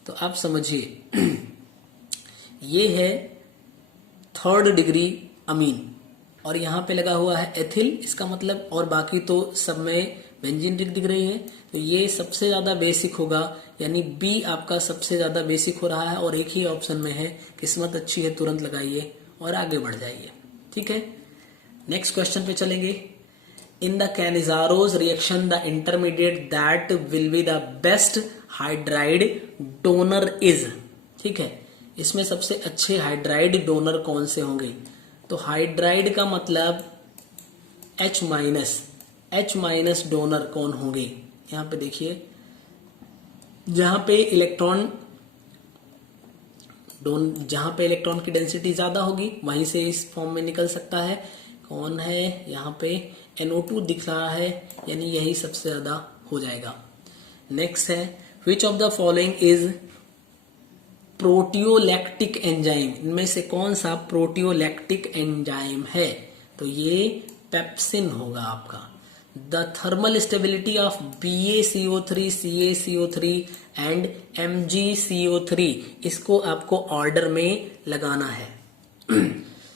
तो आप समझिए ये है थर्ड डिग्री अमीन और यहाँ पे लगा हुआ है एथिल, इसका मतलब, और बाकी तो सब में बेंजीन रिंग दिख रही है, तो ये सबसे ज्यादा बेसिक होगा, यानी बी आपका सबसे ज्यादा बेसिक हो रहा है और एक ही ऑप्शन में है। किस्मत अच्छी है, तुरंत लगाइए और आगे बढ़ जाइए, ठीक है। नेक्स्ट क्वेश्चन पे चलेंगे। In the Cannizzaro's reaction the intermediate that will be the best hydride donor is, ठीक है। इसमें सबसे अच्छे हाइड्राइड डोनर कौन से होंगे? तो हाइड्राइड का मतलब H माइनस डोनर कौन होंगे? यहां पे देखिए, जहां पे इलेक्ट्रॉन की डेंसिटी ज्यादा होगी वहीं से इस फॉर्म में निकल सकता है। कौन है? यहाँ पे NO2 दिख रहा है, यानी यही सबसे ज्यादा हो जाएगा। नेक्स्ट है which of the following is proteolytic enzyme, इनमें से कौन सा प्रोटियोलैक्टिक एंजाइम है? तो ये पेप्सिन होगा आपका। The thermal stability of BaCO3, CaCO3 and MgCO3, इसको आपको ऑर्डर में लगाना है।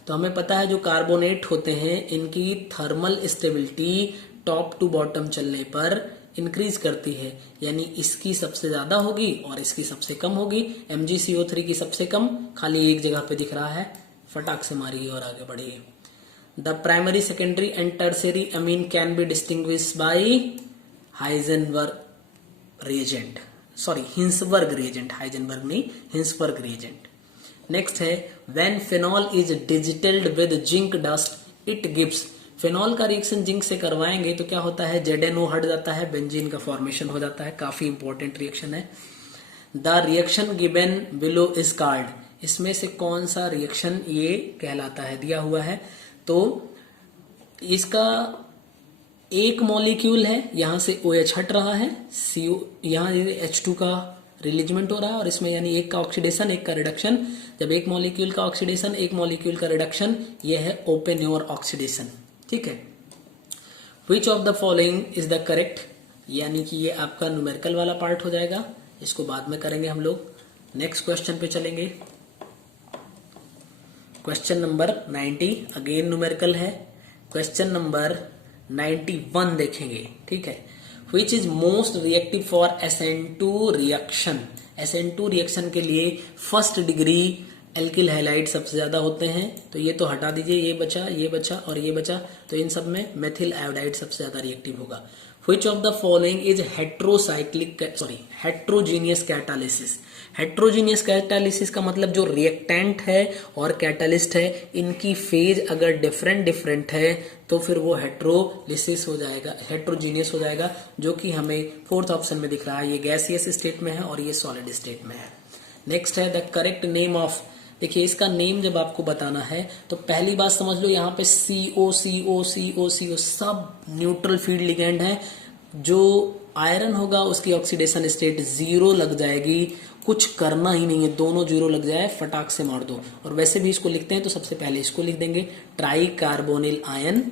तो हमें पता है जो कार्बोनेट होते हैं इनकी thermal stability top to bottom चलने पर इंक्रीज करती है, यानी इसकी सबसे ज्यादा होगी और इसकी सबसे कम होगी। MgCO3 की सबसे कम, खाली एक जगह पे दिख रहा है, फटाक से मारिए और आगे बढ़िए। The primary, secondary and tertiary amine can be distinguish by Heisenberg reagent, Hinsberg reagent, Heisenberg नहीं, हिंसबर्ग रिएजेंट। नेक्स्ट है when phenol is distilled with zinc dust it gives, phenol का रिएक्शन जिंक से करवाएंगे तो क्या होता है? ZNO हट जाता है, बेंजीन का फॉर्मेशन हो जाता है। काफी इंपॉर्टेंट रिएक्शन है। The reaction given below is called, इसमें से कौन सा रिएक्शन ये कहलाता है? दिया हुआ है तो इसका एक मॉलिक्यूल है, यहां से OH हट रहा है, CO यहां H2 का रिलीजमेंट हो रहा है और इसमें यानी एक का ऑक्सीडेशन एक का रिडक्शन। जब एक मॉलिक्यूल का ऑक्सीडेशन एक मॉलिक्यूल का रिडक्शन, ये है ओपन योर ऑक्सीडेशन, ठीक है। Which of the following is the correct, यानी कि ये आपका न्यूमेरिकल वाला पार्ट हो जाएगा, इसको बाद में करेंगे हम लोग। नेक्स्ट क्वेश्चन पे चलेंगे। क्वेश्चन नंबर 90 अगेन न्यूमेरिकल है। क्वेश्चन नंबर 91 देखेंगे, ठीक है। Which is most reactive for SN2 reaction, SN2 reaction के लिए फर्स्ट डिग्री एल्किल हैलाइड सबसे ज्यादा होते हैं, तो ये तो हटा दीजिए, ये बचा और ये बचा, तो इन सब में मेथिल आयोडाइड सबसे ज्यादा रिएक्टिव होगा। विच of the following is heterogeneous catalysis, heterogeneous catalysis का मतलब जो रिएक्टेंट है और कैटालिस्ट है इनकी फेज अगर डिफरेंट है तो फिर वो हेट्रोलिसिस हो जाएगा, हेट्रोजीनियस हो जाएगा, जो कि हमें फोर्थ ऑप्शन में दिख रहा है। ये गैसियस स्टेट में है और ये सॉलिड स्टेट में है। नेक्स्ट है द करेक्ट नेम ऑफ, देखिए इसका नेम जब आपको बताना है तो पहली बात समझ लो, यहाँ पे CO सब न्यूट्रल फील्ड लिगेंड है। जो आयरन होगा उसकी ऑक्सीडेशन स्टेट 0 लग जाएगी, कुछ करना ही नहीं है, दोनों 0 लग जाए, फटाक से मार दो। और वैसे भी इसको लिखते हैं तो सबसे पहले इसको लिख देंगे try carbonyl ion,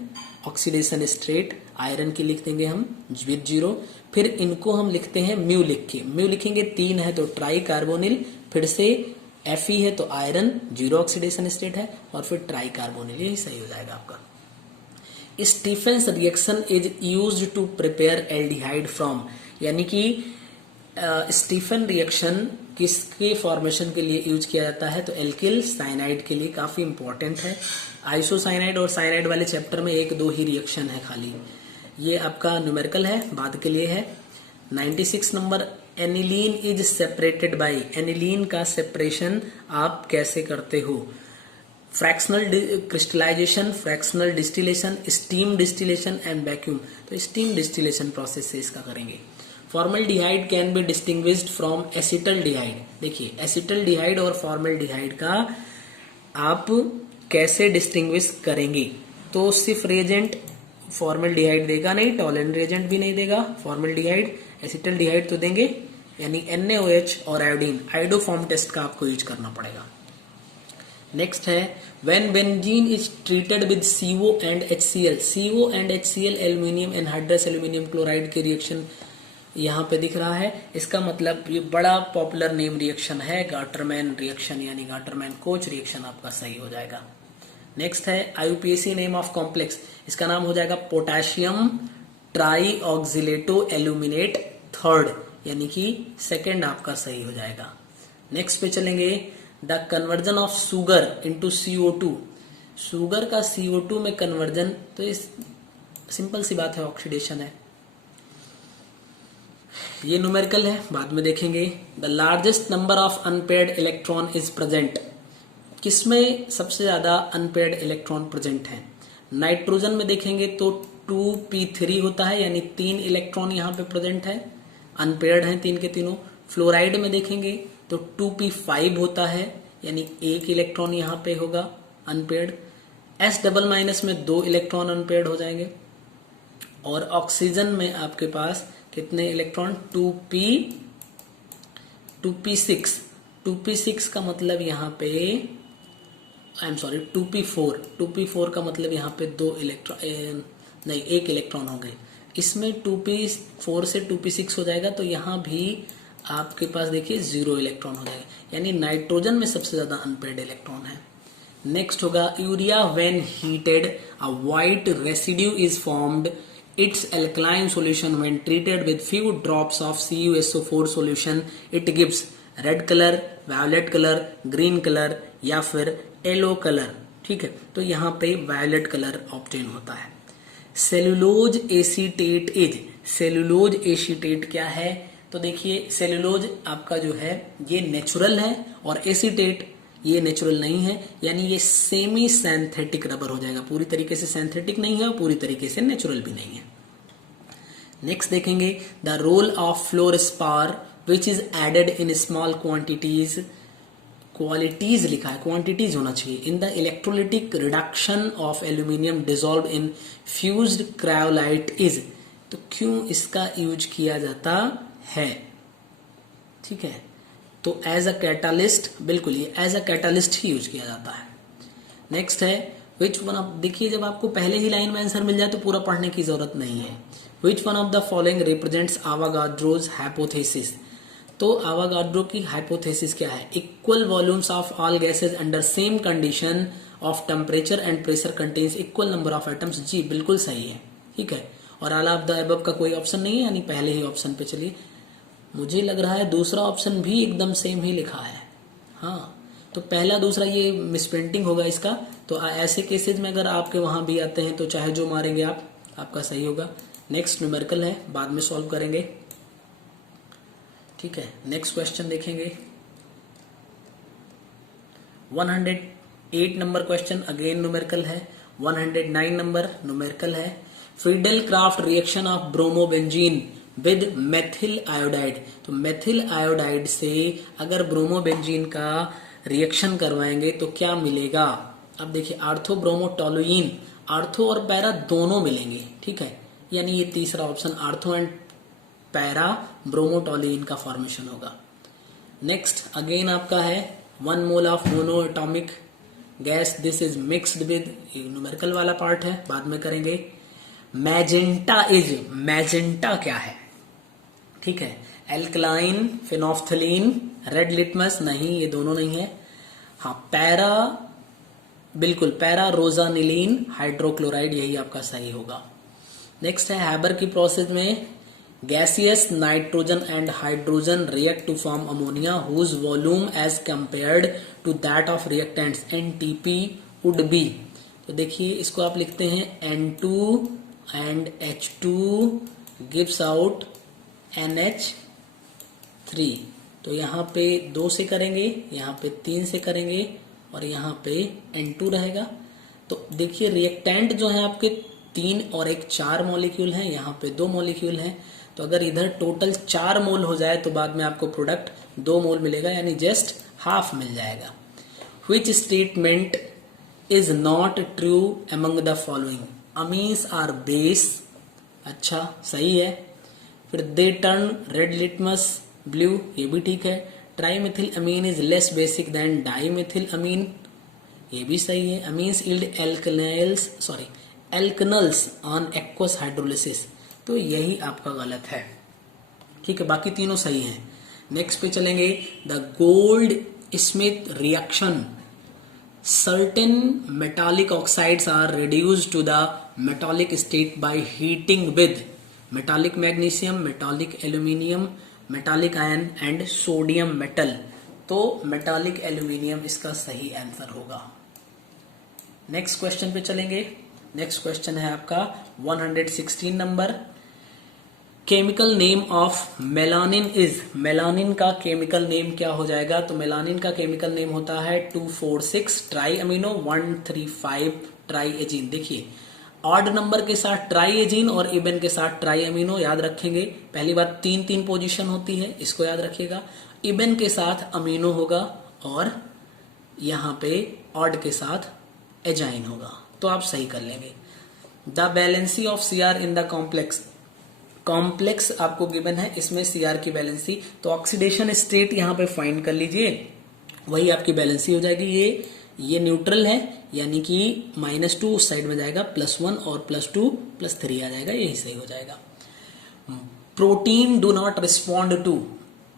oxidation state iron की लिख देंगे हम विद 0। फिर इनको हम लिखते हैं म्यू लिख के, म्यू लिखेंगे 3 है तो ट्राई कार्बोनिल, फिर से Fe है तो आयरन 0 ऑक्सीडेशन स्टेट है, और फिर ट्राई कार्बोनिल, यही सही हो जाएगा आपका। Stephen's reaction is used to prepare aldehyde from, यानी कि स्टीफन रिएक्शन किसके फॉर्मेशन के लिए यूज किया जाता है? तो एल्किल साइनाइड के लिए, काफी इंपॉर्टेंट है। आइसोसाइनाइड और साइनाइड वाले चैप्टर में 1-2 ही रिएक्शन है खाली। ये आपका न्यूमेरिकल है, बाद के लिए है। 96 number, aniline is separated by, aniline का सेपरेशन आप कैसे करते हो? Fractional crystallisation, fractional distillation, steam distillation and vacuum. तो स्टीम डिस्टिलेशन प्रोसेस से इसका करेंगे। Formaldehyde can be distinguished from acetaldehyde, देखिए एसिटल्डिहाइड और फॉर्मल्डिहाइड का आप कैसे डिस्टिंग्विश करेंगे? तो सिर्फ रिएजेंट फॉर्मल्डिहाइड देगा नहीं, टॉलेंट रिएजेंट भी नहीं देगा फॉर्मल्डिहाइड, एसिटल्डिहाइड तो देंगे, यानी NaOH और आयोडीन, आइडोफॉर्म टेस्ट का आपको यूज करना पड़ेगा। नेक्स्ट है when benzene is treated with CO and HCl, CO and HCl aluminium anhydrous aluminium chloride के रिएक्शन यहाँ पे दिख रहा है। इसका मतलब ये बड़ा पॉपुलर नेम रिएक्शन है गाटरमैन रिएक्शन, यानी गाटरमैन कोच रिएक्शन आपका सही हो जाएगा। नेक्स्ट है IUPAC नेम ऑफ कॉम्प्लेक्स, इसका नाम हो जाएगा पोटेशियम ट्राई ऑक्सिलेटो एल्यूमिनेट थर्ड, यानी कि सेकेंड आपका सही हो जाएगा। नेक्स्ट पे चलेंगे the conversion of sugar into CO2, sugar का CO2 में कन्वर्जन, तो इस सिंपल सी बात है, ऑक्सीडेशन है। ये न्यूमेरिकल है, बाद में देखेंगे। The largest number of unpaired electron is present, किसमें सबसे ज्यादा अनपेयर्ड इलेक्ट्रॉन प्रेजेंट है? नाइट्रोजन में देखेंगे तो 2p3 होता है, यानी 3 इलेक्ट्रॉन यहाँ पे प्रेजेंट है, अनपेयर्ड हैं 3 के तीनों। फ्लोराइड में देखेंगे तो 2p5 होता है, यानी 1 इलेक्ट्रॉन यहाँ पे होगा अनपेयर्ड। S डबल- में 2 इलेक्ट्रॉन अनपेयर्ड हो जाएंगे। और ऑक्सीजन में आपके पास कितने इलेक्ट्रॉन? 2p6, 2p6 का मतलब यहाँ पे 2p4 का मतलब यहाँ पे 2 इलेक्ट्रॉन नहीं 1 इलेक्ट्रॉन हो गए। इसमें 2p4 से 2p6 हो जाएगा, तो यहाँ भी आपके पास देखिए 0 इलेक्ट्रॉन हो जाएगा, यानी नाइट्रोजन में सबसे ज्यादा अनपेयर्ड इलेक्ट्रॉन है। नेक्स्ट होगा urea when heated a white residue is formed its alkaline solution when treated with few drops of CuSO4 solution it gives red color, violet color, green color या फिर yellow colour. ठीक है, तो यहाँ पे violet colour obtain होता है। Cellulose acetate is, cellulose acetate क्या है? तो देखिए सेलुलोज आपका जो है ये नेचुरल है और एसीटेट ये नेचुरल नहीं है, यानी ये सेमी सिंथेटिक रबर हो जाएगा, पूरी तरीके से सिंथेटिक नहीं है और पूरी तरीके से नेचुरल भी नहीं है। नेक्स्ट देखेंगे the role of fluorspar which is added in small quantities, qualities लिखा है, क्वांटिटीज होना चाहिए, in the electrolytic reduction of aluminium dissolve in fused cryolite is, तो क्यों इसका यूज किया जाता है? ठीक है, तो एज अ कैटालिस्ट, बिल्कुल ये एज अ कैटालिस्ट ही यूज किया जाता है। नेक्स्ट है विच वन ऑफ, देखिए जब आपको पहले ही लाइन में आंसर मिल जाए तो पूरा पढ़ने की जरूरत नहीं है। Which one of the following represents Avogadro's hypothesis, तो आवागाड्रो की हाइपोथेसिस क्या है? Equal volumes of all gases under same condition of temperature and pressure contains equal number of atoms, जी बिल्कुल सही है। ठीक है, और ऑल ऑफ द अबव का कोई ऑप्शन नहीं है, यानी पहले ही ऑप्शन पे चलिए। मुझे लग रहा है दूसरा ऑप्शन भी एकदम सेम ही लिखा है, हाँ, तो पहला दूसरा ये मिसप्रिंटिंग होगा इसका। तो ऐसे केसेज में अगर आपके वहां भी आते हैं तो चाहे जो मारेंगे आप, आपका सही होगा। नेक्स्ट न्यूमेरिकल है, बाद में सॉल्व करेंगे। ठीक है, नेक्स्ट क्वेश्चन देखेंगे 108 नंबर क्वेश्चन, अगेन न्यूमेरिकल है। 109 नंबर न्यूमेरिकल है। Friedel craft reaction of bromobenzene with methyl iodide, तो मेथिल आयोडाइड से अगर ब्रोमोबेंजीन का रिएक्शन करवाएंगे तो क्या मिलेगा? अब देखिए आर्थो ब्रोमोटोलुइन, आर्थो और पैरा दोनों मिलेंगे। ठीक है, यानी ये तीसरा ऑप्शन आर्थो एंड पैरा ब्रोमोटोलुइन का फॉर्मेशन होगा। नेक्स्ट अगेन आपका है 1 mole of mono atomic gas, this is mixed with, numerical वाला पार्ट है, बाद में करेंगे। मैजेंटा इज, मैजेंटा क्या है? ठीक है, एल्कलाइन, फिनोफ्थलीन, रेड लिटमस, नहीं ये दोनों नहीं है। हाँ पैरा, बिल्कुल पैरा रोजानिलीन हाइड्रोक्लोराइड, यही आपका सही होगा। नेक्स्ट है हैबर की प्रोसेस में gaseous nitrogen and hydrogen react to form ammonia whose volume as compared to that of reactants NTP would be, तो देखिए इसको आप लिखते हैं N2 and H2 gives out NH3, तो यहाँ पे 2 से करेंगे, यहाँ पे 3 से करेंगे और यहाँ पे N2 रहेगा। तो देखिए रिएक्टेंट जो है आपके 3 और 1 4 मॉलिक्यूल हैं, यहाँ पे 2 मॉलिक्यूल हैं, तो अगर इधर टोटल 4 मोल हो जाए तो बाद में आपको प्रोडक्ट 2 मोल मिलेगा, यानी जस्ट हाफ मिल जाएगा। Which statement is not true among the following? Amines are base, अच्छा सही है। फिर they turn red litmus blue, ये भी ठीक है। Trimethyl amine is less basic than dimethyl amine, ये भी सही है। Amines yield alkanals on aqueous hydrolysis, तो यही आपका गलत है। ठीक है, बाकी तीनों सही हैं। नेक्स्ट पे चलेंगे, the gold Smith reaction, certain metallic oxides are reduced to the metallic state by heating with metallic magnesium, metallic aluminium, metallic iron and sodium metal। तो metallic aluminium इसका सही आंसर होगा। नेक्स्ट क्वेश्चन पे चलेंगे। Next question है आपका 116 number, chemical name of melanin is, melanin का chemical name क्या हो जाएगा? तो मेलानिन का केमिकल नेम होता है 2,4,6 ट्राई अमीनो 1,3,5 ट्राई एजीन। देखिए, ऑड नंबर के साथ ट्राई एजीन और इवन के साथ ट्राई अमीनो याद रखेंगे। पहली बात 3-3 पोजीशन होती है, इसको याद रखिएगा। इवन के साथ अमीनो होगा और यहां पे ऑड के साथ एजाइन होगा, तो आप सही कर लेंगे। The valency of CR in the complex आपको गिवन है, इसमें सीआर की वैलेंसी, तो ऑक्सीडेशन स्टेट यहां पे फाइंड कर लीजिए, वही आपकी वैलेंसी हो जाएगी। ये न्यूट्रल है, यानी कि -2 उस साइड में जाएगा, +1 और +2 +3 आ जाएगा, यही सही हो जाएगा। Protein do not respond to,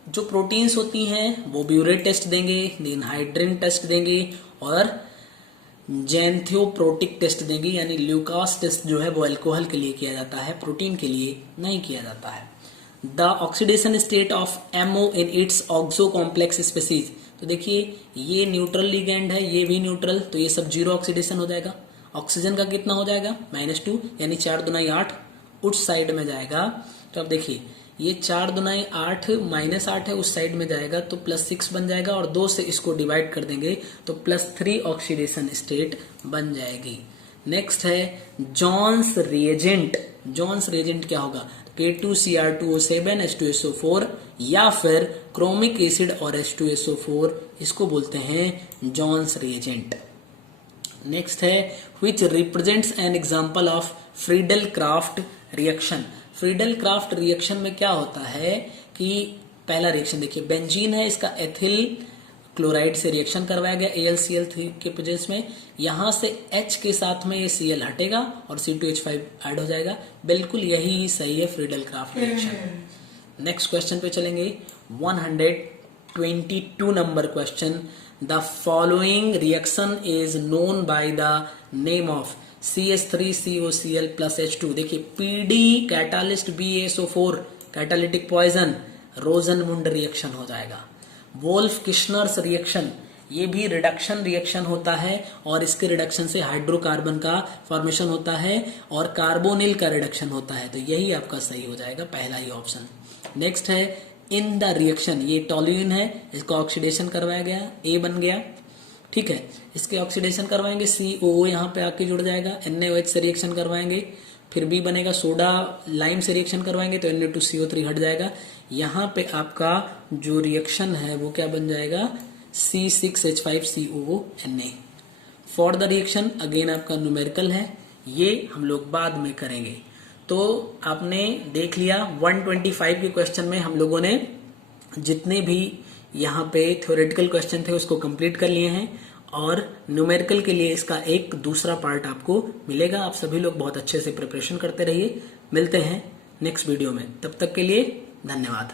जो प्रोटीन्स होती हैं वो ब्यूरेट टेस्ट देंगे, देन हाइड्रिन टेस्ट देंगे और जेंथियोप्रोटिक टेस्ट देंगी, यानी ल्यूकास टेस्ट जो है वो अल्कोहल के लिए किया जाता है, प्रोटीन के लिए नहीं किया जाता है। The oxidation state of M O in its oxo complex species, तो देखिए ये न्यूट्रल लिगेंड है, ये भी न्यूट्रल, तो ये सब 0 ऑक्सीडेशन हो जाएगा। ऑक्सीजन का कितना हो जाएगा? -2, यानी 4 दूना 8 उस साइड में जाएगा। तो अब देखिए ये 4 दूना 8 -8 है, उस साइड में जाएगा तो +6 बन जाएगा और 2 से इसको डिवाइड कर देंगे तो +3 ऑक्सीडेशन स्टेट बन जाएगी। नेक्स्ट है जॉन्स रिएजेंट। जॉन्स रिएजेंट क्या होगा? K2Cr2O7 H2SO4 या फिर क्रोमिक एसिड और H2SO4, इसको बोलते हैं जॉन्स रिएजेंट। नेक्स्ट है which represents an example of Friedel-Crafts reaction. Friedel Crafts reaction में क्या होता है कि पहला रिएक्शन देखिए, बेंजीन है, इसका एथिल क्लोराइड से रिएक्शन करवाया गया AlCl3 के प्रेजेंस में, यहां से H के साथ में ये Cl हटेगा और C2H5 ऐड हो जाएगा। बिल्कुल यही सही है Friedel Crafts reaction. Next question पे चलेंगे, 122 number question, the following reaction is known by the name of CH3COCl plus H2। देखिए PD catalyst BaSO4 catalytic poison, Rosenmund reaction हो जाएगा। वोल्फ किश्नर्स रिएक्शन, ये भी रिडक्शन रिएक्शन होता है और इसके रिडक्शन से हाइड्रोकार्बन का फॉर्मेशन होता है और कार्बोनिल का रिडक्शन होता है, तो यही आपका सही हो जाएगा, पहला ही ऑप्शन। नेक्स्ट है इन द रिएक्शन, ये टॉल्यूइन है, इसका ऑक्सीडेशन करवाया गया, A बन गया, ठीक है। इसके ऑक्सीडेशन करवाएंगे, COO यहाँ पे आके जुड़ जाएगा, NaOH से रिएक्शन करवाएंगे, फिर B बनेगा, सोडा लाइम से रिएक्शन करवाएंगे तो Na2CO3 हट जाएगा। यहाँ पे आपका जो रिएक्शन है वो क्या बन जाएगा? C6H5COO Na। For the reaction again आपका न्यूमेरिकल है, ये हम लोग बाद में करेंगे। तो आपने देख लिया 125 के क्वेश्चन में हम लोगों ने जितने भी यहाँ पे थ्योरेटिकल क्वेश्चन थे उसको कंप्लीट कर लिए हैं और न्यूमेरिकल के लिए इसका एक दूसरा पार्ट आपको मिलेगा। आप सभी लोग बहुत अच्छे से प्रिपरेशन करते रहिए। मिलते हैं नेक्स्ट वीडियो में, तब तक के लिए धन्यवाद।